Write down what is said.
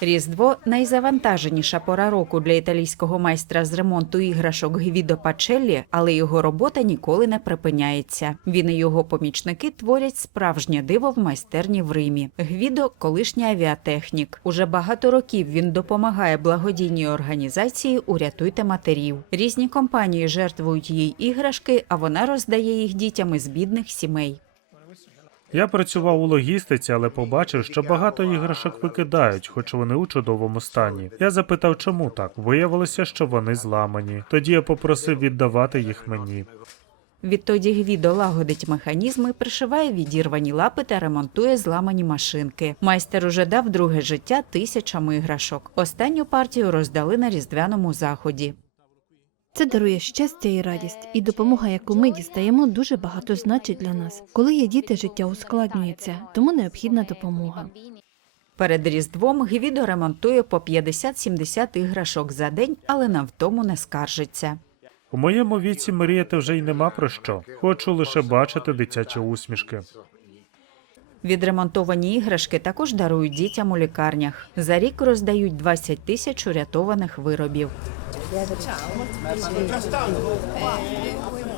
Різдво найзавантаженіша пора року для італійського майстра з ремонту іграшок Гвідо Пачеллі, але його робота ніколи не припиняється. Він і його помічники творять справжнє диво в майстерні в Римі. Гвідо колишній авіатехнік. Уже багато років він допомагає благодійній організації Урятуйте матерів. Різні компанії жертвують їй іграшки, а вона роздає їх дітям із бідних сімей. Я працював у логістиці, але побачив, що багато іграшок викидають, хоч вони у чудовому стані. Я запитав, чому так. Виявилося, що вони зламані. Тоді я попросив віддавати їх мені. Відтоді Гвідо лагодить механізми, пришиває відірвані лапи та ремонтує зламані машинки. Майстер уже дав друге життя тисячам іграшок. Останню партію роздали на різдвяному заході. Це дарує щастя і радість, і допомога, яку ми дістаємо, дуже багато значить для нас. Коли є діти, життя ускладнюється, тому необхідна допомога. Перед різдвом Гвідо ремонтує по 50-70 іграшок за день, але на втому не скаржиться. У моєму віці мріяти вже й нема про що. Хочу лише бачити дитячі усмішки. Відремонтовані іграшки також дарують дітям у лікарнях. За рік роздають 20 тисяч урятованих виробів. 也得唱，必须得。